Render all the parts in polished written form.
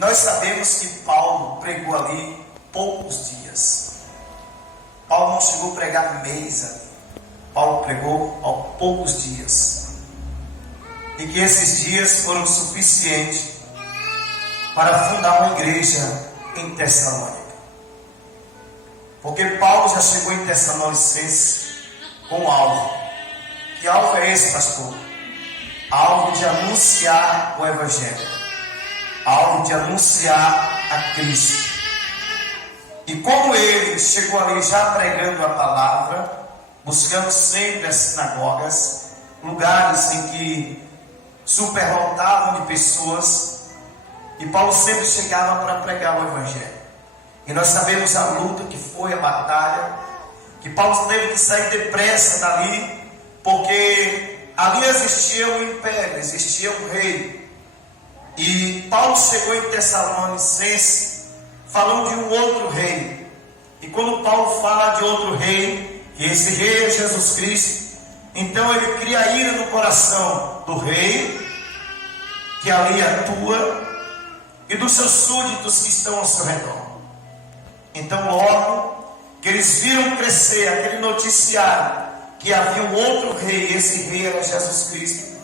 nós sabemos que Paulo pregou ali poucos dias. Paulo não chegou a pregar mês ali. Paulo pregou há poucos dias. E que esses dias foram suficientes para fundar uma igreja em Tessalônica. Porque Paulo já chegou em Tessalonicenses com alvo. Que alvo é esse, pastor? Alvo de anunciar o Evangelho. Alvo de anunciar a Cristo. E como ele chegou ali já pregando a palavra, buscando sempre as sinagogas, lugares em que superlotavam de pessoas, e Paulo sempre chegava para pregar o Evangelho. E nós sabemos a luta que foi, a batalha, que Paulo teve que sair depressa dali, porque ali existia um império, existia um rei. E Paulo chegou em Tessalonicenses falando de um outro rei. E quando Paulo fala de outro rei, que esse rei é Jesus Cristo, então ele cria ira no coração do rei que ali atua e dos seus súditos que estão ao seu redor. Então logo que eles viram crescer aquele noticiário que havia um outro rei, esse rei era Jesus Cristo,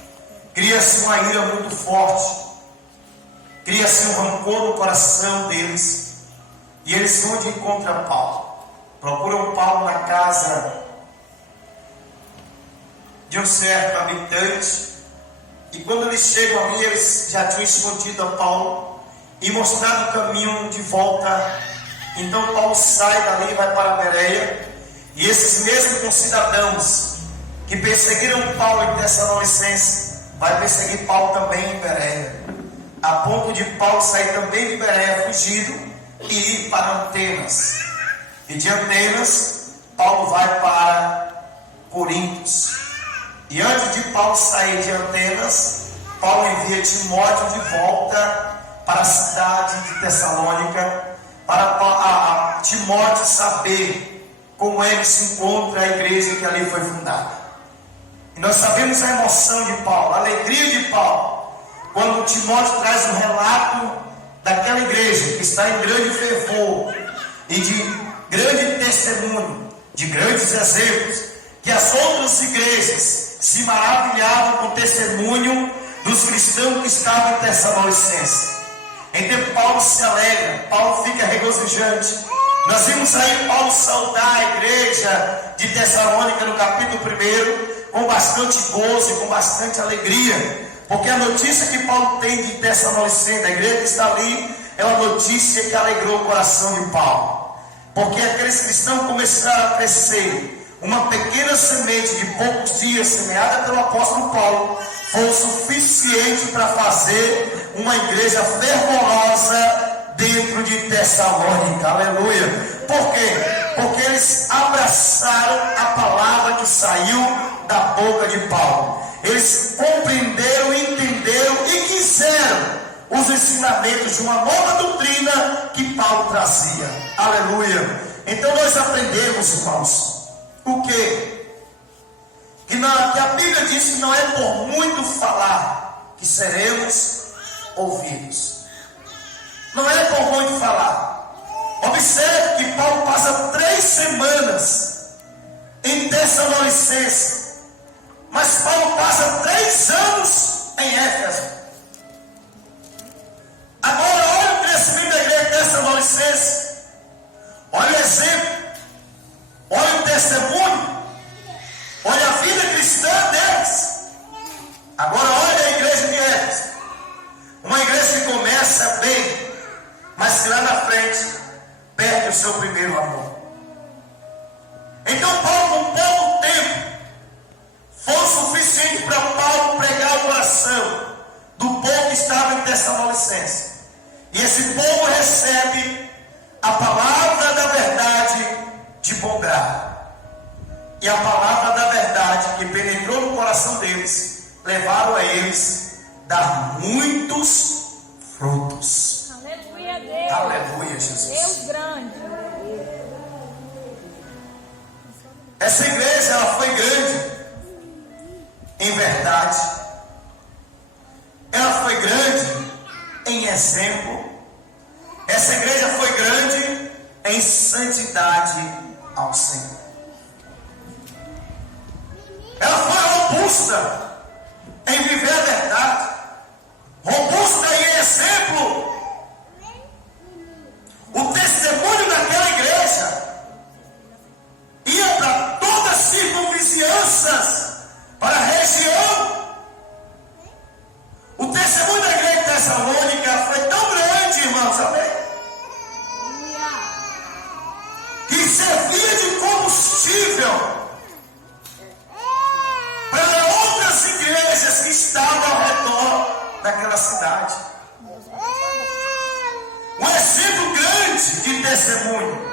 cria-se uma ira muito forte, cria-se um rancor no coração deles, e eles vão de encontro a Paulo, procuram Paulo na casa de um certo habitante, e quando eles chegam ali, eles já tinham escondido a Paulo e mostrado o caminho de volta. Então Paulo sai dali e vai para a Bereia, e esses mesmos concidadãos que perseguiram Paulo em Tessalonicenses vai perseguir Paulo também em Bereia, a ponto de Paulo sair também de Bereia fugido e ir para Atenas. E de Atenas Paulo vai para Corintos. E antes de Paulo sair de Atenas, Paulo envia Timóteo de volta para a cidade de Tessalônica, para Timóteo saber como é que se encontra a igreja que ali foi fundada. E nós sabemos a emoção de Paulo, a alegria de Paulo, quando Timóteo traz um relato daquela igreja que está em grande fervor e de grande testemunho, de grandes exemplos, que as outras igrejas se maravilhavam com o testemunho dos cristãos que estavam em Tessalonicenses. Então Paulo se alegra, Paulo fica regozijante. Nós vimos aí Paulo saudar a igreja de Tessalônica no capítulo 1 com bastante gozo e com bastante alegria, porque a notícia que Paulo tem de Tessalonicenses, da igreja que está ali, é uma notícia que alegrou o coração de Paulo, porque aqueles cristãos começaram a crescer. Uma pequena semente de poucos dias, semeada pelo apóstolo Paulo, foi o suficiente para fazer uma igreja fervorosa dentro de Tessalônica. Aleluia. Por quê? Porque eles abraçaram a palavra que saiu da boca de Paulo. Eles compreenderam, entenderam e quiseram os ensinamentos de uma nova doutrina que Paulo trazia. Aleluia. Então nós aprendemos, irmãos, o quê? Que a Bíblia diz que não é por muito falar que seremos ouvidos. Não é por muito falar. Observe que Paulo passa 3 semanas em Tessalonicenses, mas Paulo passa 3 anos em Éfeso. Agora olha o crescimento da igreja de Tessalonicenses. Olha o exemplo. Olha o testemunho. Olha a vida cristã deles. Agora olha a igreja de Éfeso. Uma igreja que começa bem, mas que lá na frente perde o seu primeiro amor. Então Paulo, com pouco tempo, foi o suficiente para Paulo pregar o coração do povo que estava em Tessalonicenses. E esse povo recebe a palavra da verdade de bom grado. E a palavra da verdade que penetrou no coração deles, levaram a eles dar muitos frutos. Aleluia, Deus. Aleluia, Jesus. Deus grande. Essa igreja, ela foi grande em verdade. Ela foi grande em exemplo. Essa igreja foi grande em santidade ao Senhor. Ela foi robusta em viver a verdade, robusta em exemplo. O testemunho daquela igreja ia para todas as circunvizinhanças, para a região. O testemunho da igreja de Tessalônica foi tão grande, irmãos, amém? Que servia de combustível para outras igrejas que estavam ao redor daquela cidade. Um exemplo grande de testemunho,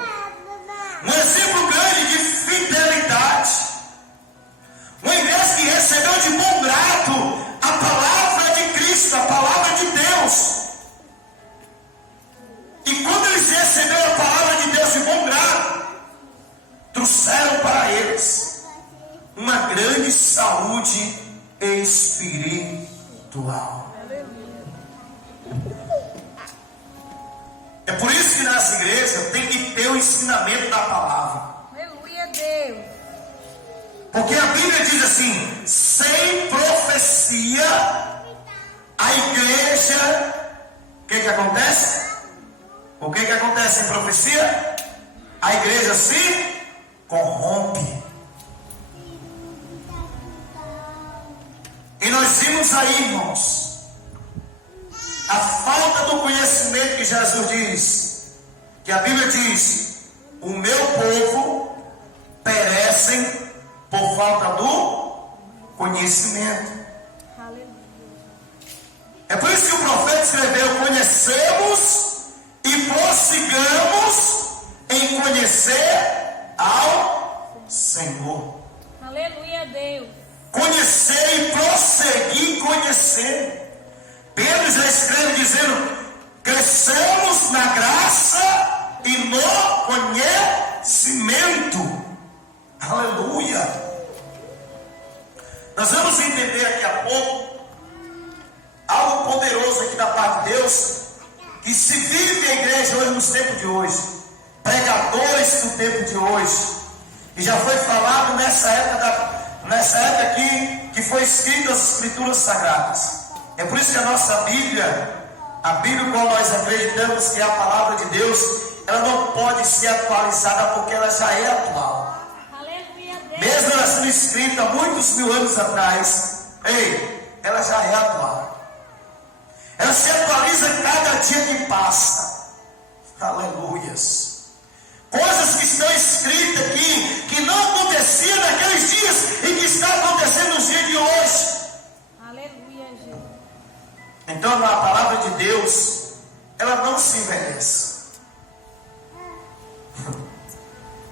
um exemplo grande de fidelidade, uma igreja que recebeu de bom grado a palavra de Cristo, a palavra de Deus. E quando eles receberam a palavra de Deus de bom grado, trouxeram para eles uma grande saúde espiritual. É por isso que nas igrejas tem que ter o ensinamento da palavra. Aleluia, Deus. Porque a Bíblia diz assim: sem profecia, a igreja, o que acontece? O que acontece em profecia? A igreja se corrompe. E nós vimos aí, irmãos, a falta do conhecimento que Jesus diz, que a Bíblia diz: o meu povo perecem por falta do conhecimento. É por isso que o profeta escreveu: conhecemos e prossigamos em conhecer ao Senhor. Aleluia, Deus. Conhecer e prosseguir em conhecer. Pedro já escreve dizendo: crescemos na graça e no conhecimento. Aleluia. Nós vamos entender daqui a pouco algo poderoso aqui da parte de Deus, que se vive a igreja hoje, nos tempos de hoje, pregadores do tempo de hoje, e já foi falado nessa época aqui que foi escrito as escrituras sagradas. É por isso que a nossa Bíblia, a Bíblia qual nós acreditamos que é a palavra de Deus, ela não pode ser atualizada porque ela já é atual. Aleluia, Deus. Mesmo ela sendo escrita há muitos mil anos atrás, ela já é atual. Ela se atualiza cada dia que passa. Aleluias. Coisas que estão escritas aqui, que não aconteciam naqueles dias e que estão acontecendo nos dias de hoje. Aleluia, Jesus. Então a palavra de Deus, ela não se envelhece.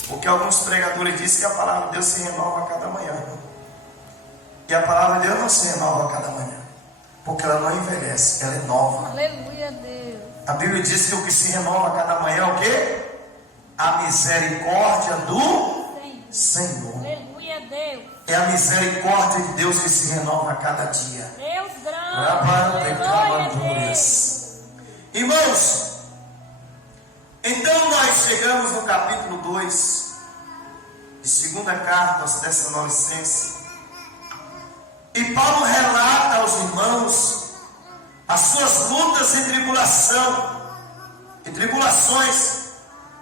Porque alguns pregadores dizem que a palavra de Deus se renova a cada manhã. E a palavra de Deus não se renova a cada manhã, porque ela não envelhece, ela é nova. Aleluia, Deus. A Bíblia diz que o que se renova a cada manhã é o quê? A misericórdia do Senhor. Aleluia, Deus. É a misericórdia de Deus que se renova a cada dia. Deus grande. Aleluia, Deus. Irmãos, então nós chegamos no capítulo 2 de segunda carta aos Tessalonicenses. E Paulo relata aos irmãos as suas lutas e tribulações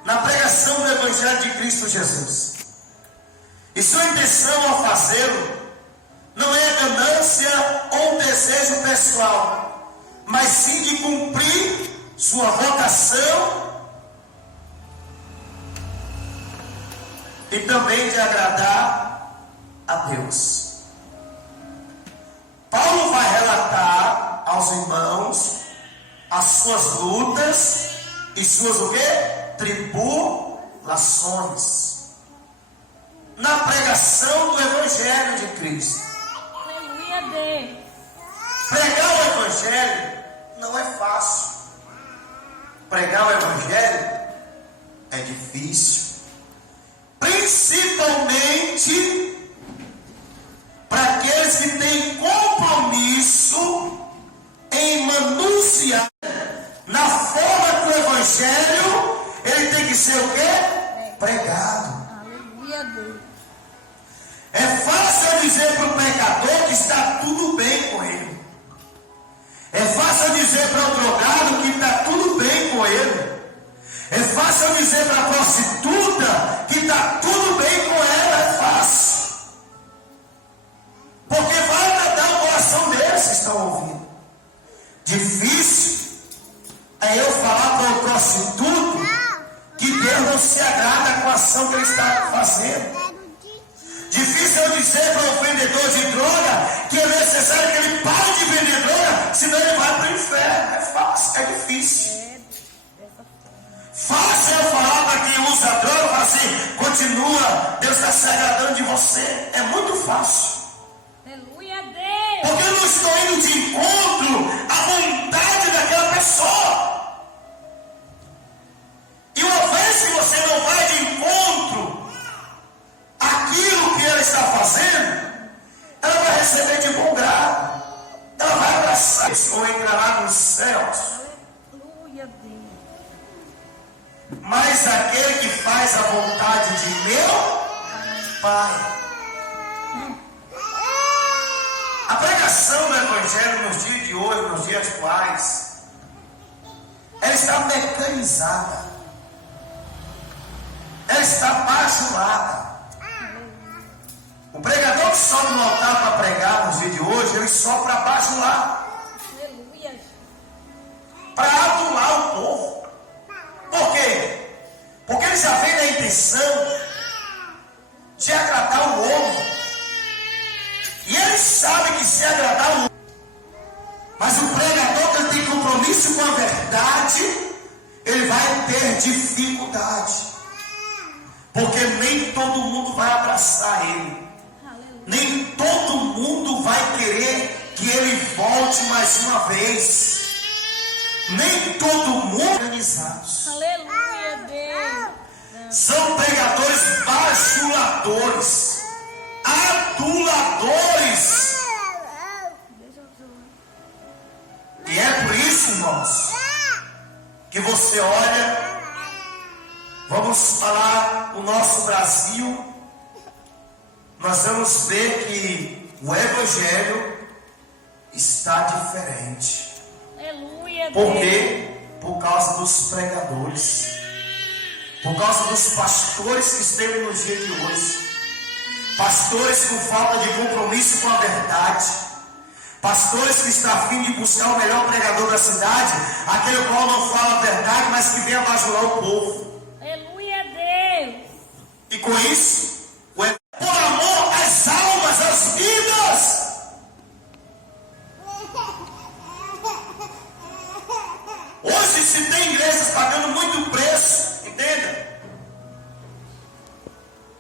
na pregação do Evangelho de Cristo Jesus. E sua intenção ao fazê-lo não é ganância ou desejo pessoal, mas sim de cumprir sua vocação e também de agradar a Deus. Paulo vai relatar aos irmãos as suas lutas e suas o quê? Tribulações na pregação do Evangelho de Cristo. Aleluia, Deus. Pregar o Evangelho não é fácil. Pregar o Evangelho é difícil, principalmente para aqueles que têm compromisso em manusear na forma que o Evangelho evangelho, ele tem que ser o quê? Pregado. Aleluia, Deus. É fácil eu dizer para o pecador que está tudo bem com ele. É fácil eu dizer para o drogado que está tudo bem com ele. É fácil eu dizer para a prostituta que está tudo bem com ela. É fácil. Porque vai agradar o coração deles que estão ouvindo. Difícil é eu falar para o prostituto que Deus não se agrada com a ação que ele está fazendo. Difícil eu dizer para o vendedor de droga que é necessário que ele pare de vender droga, senão ele vai para o inferno. É fácil, é difícil. Fácil eu falar para quem usa droga, falar assim, continua, Deus está se agradando de você. É muito fácil. Aleluia, Deus. Porque eu não estou indo de encontro à vontade daquela pessoa. E uma vez que você não vai de encontro àquilo que ela está fazendo, ela vai receber de bom grado. Ela vai abraçar ou entrará nos céus. Aleluia, Deus. Mas aquele que faz a vontade de meu Pai. A pregação do Evangelho nos dias de hoje, nos dias atuais, ela está mecanizada. Ela está bajulada. O pregador que sobe no altar para pregar nos dias de hoje, ele sobe para bajular, Aleluia. para adular o povo. Por quê? Porque ele já vem na intenção de agradar o homem. E ele sabe que se agradar o homem, mas o pregador que tem compromisso com a verdade, ele vai ter dificuldade. Porque nem todo mundo vai abraçar ele. Aleluia. Nem todo mundo vai querer que ele volte mais uma vez. Nem todo mundo organizados. Aleluia, Deus. São pregadores bajuladores, aduladores. E é por isso, irmãos, que você olha, vamos falar o nosso Brasil, nós vamos ver que o Evangelho está diferente. Aleluia, Por Deus. quê? Por causa dos pregadores, por causa dos pastores que esteve no dia de hoje. Pastores com falta de compromisso com a verdade. Pastores que estão a fim de buscar o melhor pregador da cidade, aquele qual não fala a verdade, mas que vem abajular o povo. Aleluia, Deus. E com isso, por amor às almas, às vidas. Hoje se tem igrejas pagando muito preço, entenda?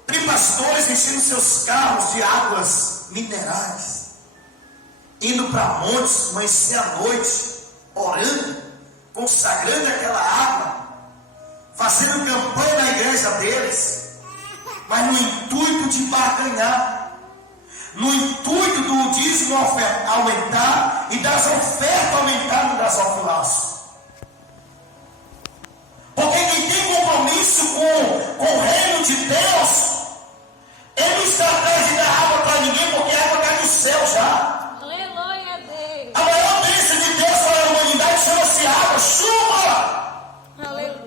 Tem pastores enchendo seus carros de águas minerais, indo para montes, amanhecer à noite, orando, consagrando aquela água, fazendo campanha na igreja deles, mas no intuito de barganhar, no intuito do dízimo aumentar e das ofertas aumentarem das ofilações. Porque quem tem compromisso com o reino de Deus, ele não está atrás de dar água para ninguém, porque a água cai do céu já. Aleluia, Deus. A maior bênção de Deus para a humanidade chama-se água, chuva. Aleluia.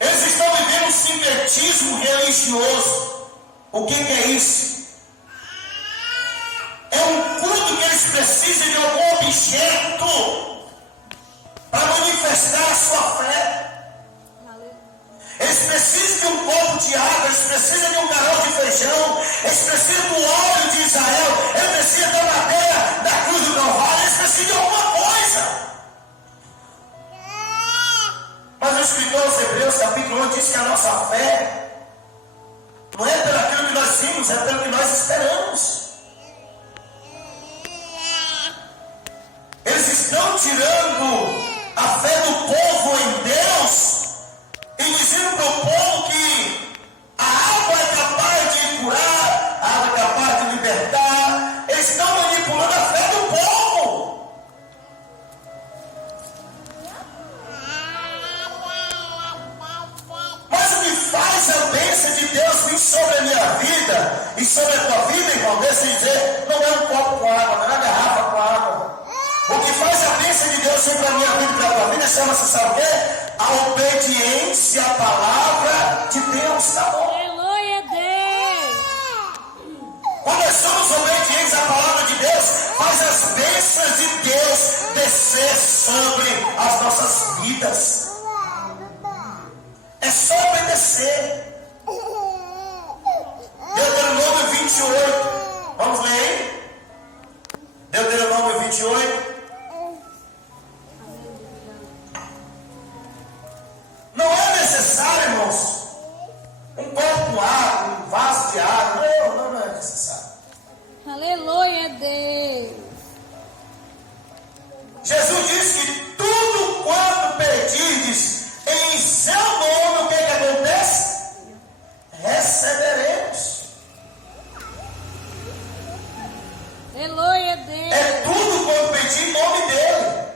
Eles estão vivendo um sincretismo religioso. O que é isso? É um culto que eles precisam de algum objeto para manifestar a sua fé. Eles precisam de um copo de água, eles precisam de um garoto de feijão, eles precisam do óleo de Israel, eles precisam da madeira da cruz do Calvário, eles precisam de alguma coisa. Mas o escritor aos Hebreus, capítulo 1, diz que a nossa fé não é pelo aquilo que nós vimos, é pelo que nós esperamos. Eles estão tirando a fé do povo em Deus e dizendo para o povo que a água é capaz de curar, a água é capaz de libertar. Eles estão manipulando a fé do povo. irmão, deixa eu dizer, não é um copo com água, não é uma garrafa com água. O que faz a bênção de Deus sempre para a minha vida e para a tua vida chama-se, sabe o quê? A obediência à palavra de Deus, tá bom? Aleluia, Deus. Quando nós somos obedientes à palavra de Deus, faz as bênçãos de Deus descer sobre as nossas vidas. É só obedecer. Deuteronômio 28. Vamos ler, hein? Deuteronômio 28. Não é necessário, irmãos, um copo com água, um vaso de água. Não é necessário. Aleluia, Deus. Jesus disse que tudo quanto pedirdes em seu nome, o que acontece? Receberemos. Aleluia, Deus. É tudo quanto pedir em nome dele.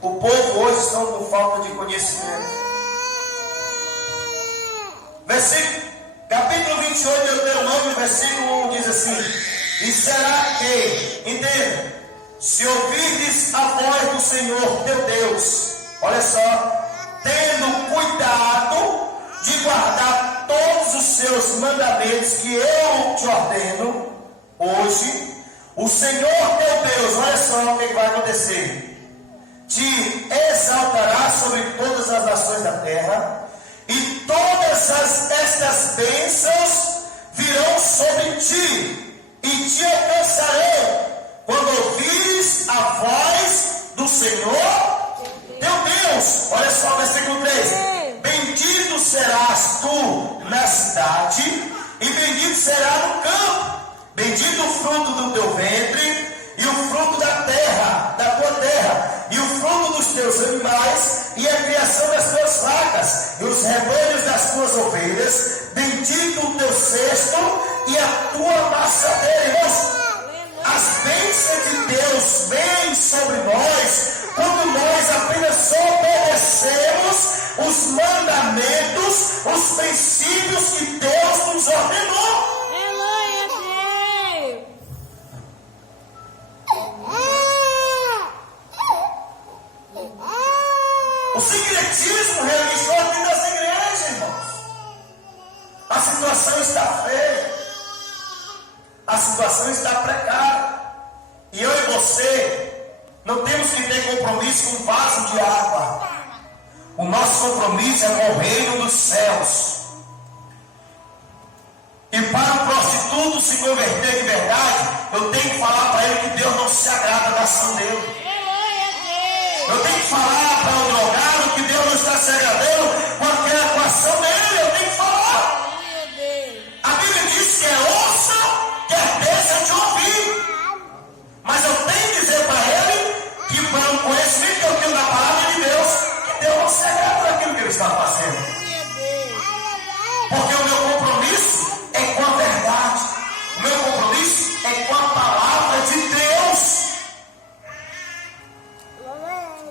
O povo hoje está com falta de conhecimento. Capítulo 28 de Deuteronômio, versículo 1 diz assim: e será que, entenda, se ouvirdes a voz do Senhor teu Deus, olha só, tendo cuidado de guardar todos os seus mandamentos que eu te ordeno hoje, o Senhor teu Deus, olha só o que vai acontecer, te exaltará sobre todas as nações da terra, e todas estas bênçãos virão sobre ti, e te alcançarei quando ouvires a voz do Senhor teu Deus. Olha só o versículo 3: bendito serás tu na cidade, e bendito será no campo, bendito o fruto do teu ventre, e o fruto da terra, da tua terra, e o fruto dos teus animais, e a criação das tuas vacas, e os rebanhos das tuas ovelhas, bendito o teu cesto e a tua amassadeira. Irmãos, as bênçãos de Deus vêm sobre nós quando nós apenas obedecemos os mandamentos, os princípios que Deus nos ordenou. Aleluia, Deus. O sincretismo religioso dentro das igrejas, irmãos. A situação está feia. A situação está precária. E eu e você não temos que ter compromisso com um vaso de água. O nosso compromisso é com o reino dos céus. E para o prostituto se converter de verdade, eu tenho que falar para ele que Deus não se agrada da ação dele. Eu tenho que falar para o drogado que Deus não está se agradando com aquela equação dele. Eu tenho que falar. A Bíblia diz que é ouça, que é deixa de ouvir. Mas eu tenho que dizer para ele que, para o conhecimento que eu tenho da palavra de Deus, que Deus não se agrada daquilo que ele está fazendo. Porque o meu compromisso é com a verdade. O meu compromisso é com a palavra de Deus.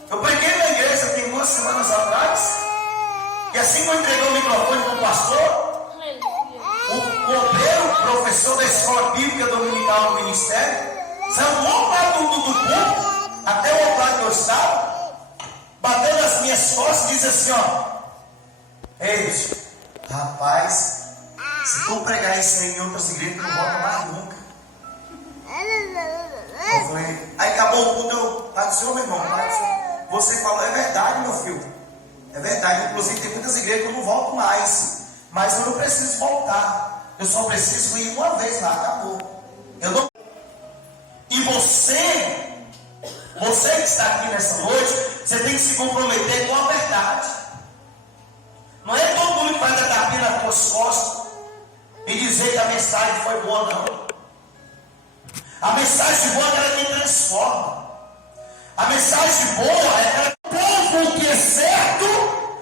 Eu preguei na igreja tem 2 semanas atrás, e assim que eu entreguei o microfone para o pastor, o copeiro, professor da escola bíblica dominical do ministério, saiu logo lá do púlpito, até o altar que eu estava, bateu nas minhas costas e disse assim, ó: ei, rapaz, se tu pregar isso aí em outras igrejas, não volta mais nunca. Eu falei, aí acabou o culto, eu disse, ô meu irmão, você falou, é verdade, meu filho, é verdade. Inclusive tem muitas igrejas que eu não volto mais, mas eu não preciso voltar, eu só preciso ir uma vez lá, acabou. Eu não... E você que está aqui nessa noite, você tem que se comprometer com a verdade. Não é todo mundo que vai dar tapinha nas tuas costas e dizer que a mensagem foi boa, não. A mensagem boa é aquela que transforma. A mensagem boa é aquela que prova o que é certo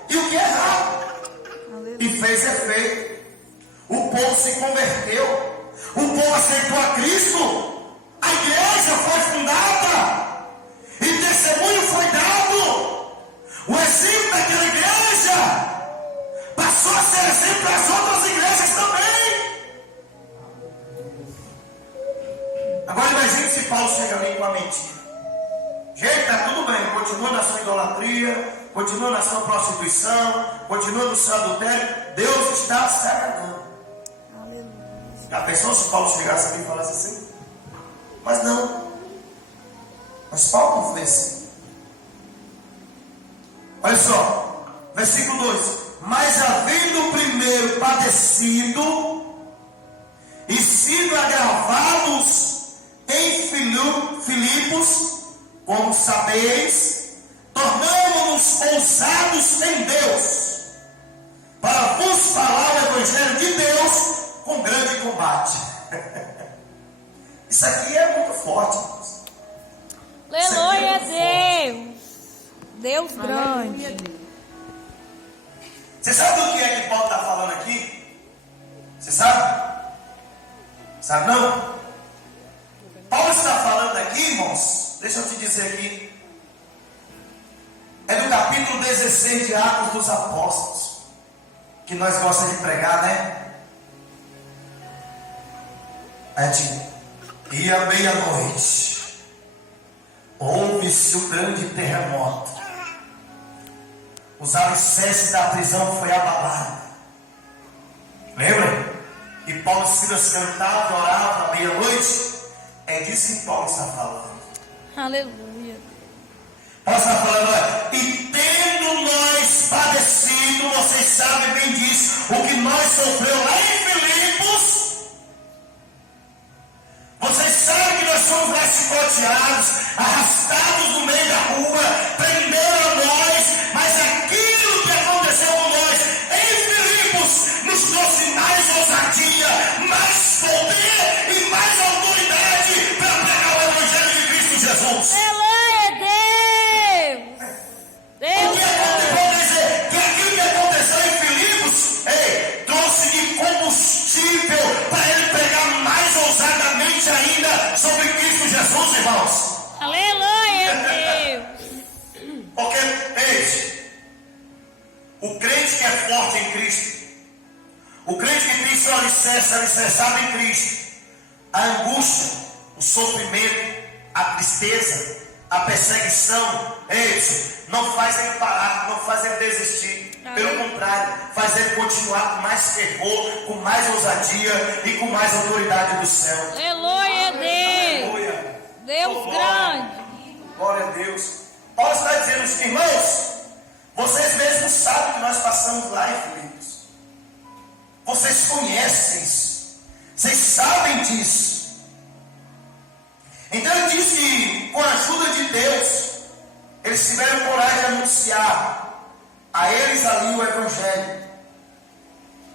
e o que é errado. E fez efeito. O povo se converteu. O povo aceitou a Cristo. A igreja foi fundada. E testemunho foi dado. O exemplo daquela igreja, para passou a ser exemplo para as outras igrejas também. Agora imagine se Paulo chega ali com a mentira. Gente, está tudo bem, continua na sua idolatria, continua na sua prostituição, continua no seu adultério, Deus está se agradando. Já pensou se Paulo chegasse aqui e falasse assim? Mas não. Mas Paulo não foi assim. Olha só, versículo 2: mas havendo primeiro padecido e sido agravados em Filipos, como sabeis, tornamos-nos ousados em Deus, para vos falar o Evangelho de Deus com grande combate. Isso aqui é muito forte, irmãos. Aleluia a Deus. Deus grande. Você sabe do que é que Paulo está falando aqui? Você sabe? Sabe não? Paulo está falando aqui, irmãos, deixa eu te dizer aqui, é do capítulo 16 de Atos dos Apóstolos, que nós gostamos de pregar, né? A gente ia à meia-noite, houve-se um grande terremoto, os alicerces da prisão foi abalado. Lembra? E Paulo e Silas cantavam e oravam à meia-noite. É disso que Paulo está falando. Aleluia. Paulo está falando, olha, e tendo nós padecido, vocês sabem bem disso, o que nós sofremos lá em Filipos. Vocês sabem que nós fomos lá chicoteados, arrastados no meio da rua, prenderam nós, mas aquilo que aconteceu com nós em Filipos nos trouxe mais ousadia, mais poder e mais autoridade para pregar o Evangelho de Cristo Jesus. Aleluia a Deus. Deus grande. Que aquilo que aconteceu em Filipos, trouxe de combustível para ele pregar mais ousadamente ainda sobre Cristo Jesus, irmãos. Aleluia a Deus. Porque, veja, o crente que é forte em Cristo, o crente que tem seu alicerce, alicerçado em Cristo, a angústia, o sofrimento, a tristeza, a perseguição, não faz ele parar, não faz ele desistir. Pelo contrário, faz ele continuar com mais fervor, com mais ousadia e com mais autoridade do céu. Aleluia a Deus. Aleluia. Deus grande. Glória a Deus. Paulo está dizendo, irmãos, vocês mesmos sabem que nós passamos lá em Filipos. Vocês conhecem isso. Vocês sabem disso. Então ele diz que, com a ajuda de Deus, eles tiveram coragem de anunciar a eles ali o Evangelho.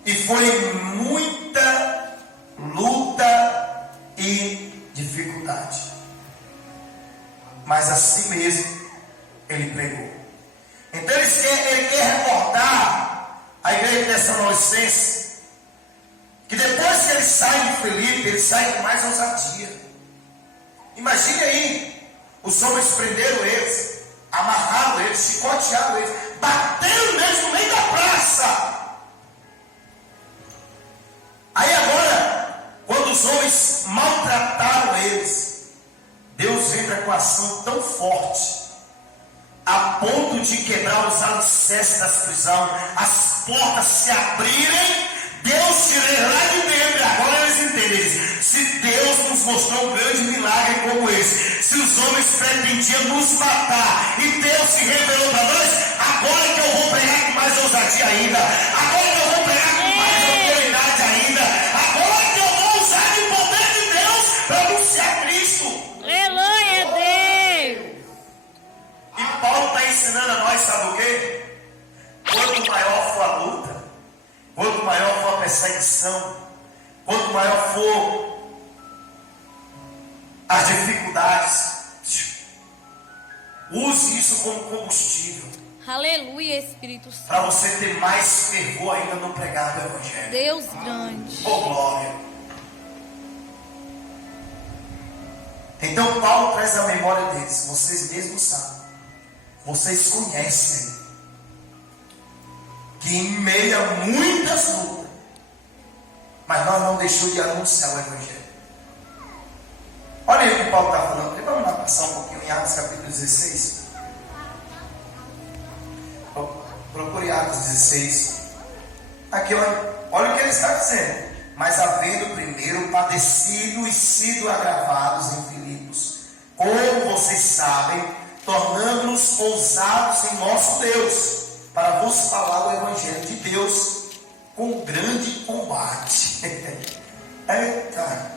E foi muita luta e dificuldade. Mas assim mesmo ele pregou. Então ele quer recordar a igreja de Tessalonicenses que depois que eles saem de Filipe, eles saem com mais ousadia. Imagine aí, os homens prenderam eles, amarraram eles, chicotearam eles, bateram neles no meio da praça. Aí agora, quando os homens maltrataram eles, Deus entra com a ação tão forte, a ponto de quebrar os alicerces da prisão, as portas se abrirem, Deus tirou lá de dentro. E agora eles entendem, se Deus nos mostrou um grande milagre como esse, se os homens pretendiam nos matar, e Deus se revelou para nós, agora que eu vou pregar com mais ousadia ainda, agora que eu vou pregar com mais autoridade ainda, agora que eu vou usar o poder de Deus para anunciar Cristo. Aleluia a Deus. E Paulo está ensinando a nós, sabe o quê? Quanto maior for a luta, quanto maior for a perseguição, quanto maior for as dificuldades, use isso como combustível. Aleluia, Espírito Santo. Para você ter mais fervor ainda no pregar do Evangelho. Deus grande. Oh, glória. Então Paulo traz a memória deles. Vocês mesmos sabem. Vocês conhecem que em meio a muitas lutas, mas nós não deixamos de anunciar o Evangelho. Olha aí o que Paulo está falando. Vamos lá passar um pouquinho em Atos capítulo 16. Procure Atos 16. Aqui olha o que ele está dizendo. Mas havendo primeiro padecido e sido agravados em Filipos, como vocês sabem, tornando-nos ousados em nosso Deus, para vos falar o Evangelho de Deus com grande combate. Eita.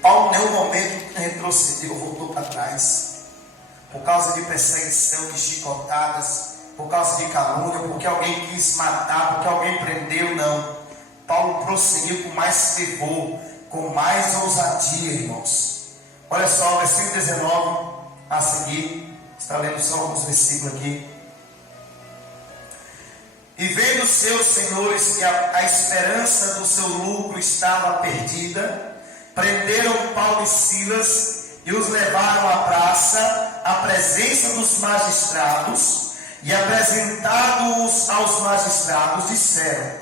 Paulo, em nenhum momento, retrocedeu, voltou para trás, por causa de perseguição, de chicotadas, por causa de calúnia, porque alguém quis matar, porque alguém prendeu, não. Paulo prosseguiu com mais fervor, com mais ousadia, irmãos. Olha só, versículo 19 a seguir. Está lendo só alguns versículos aqui. E vendo seus senhores que a esperança do seu lucro estava perdida, prenderam Paulo e Silas e os levaram à praça, à presença dos magistrados, e apresentados aos magistrados, disseram: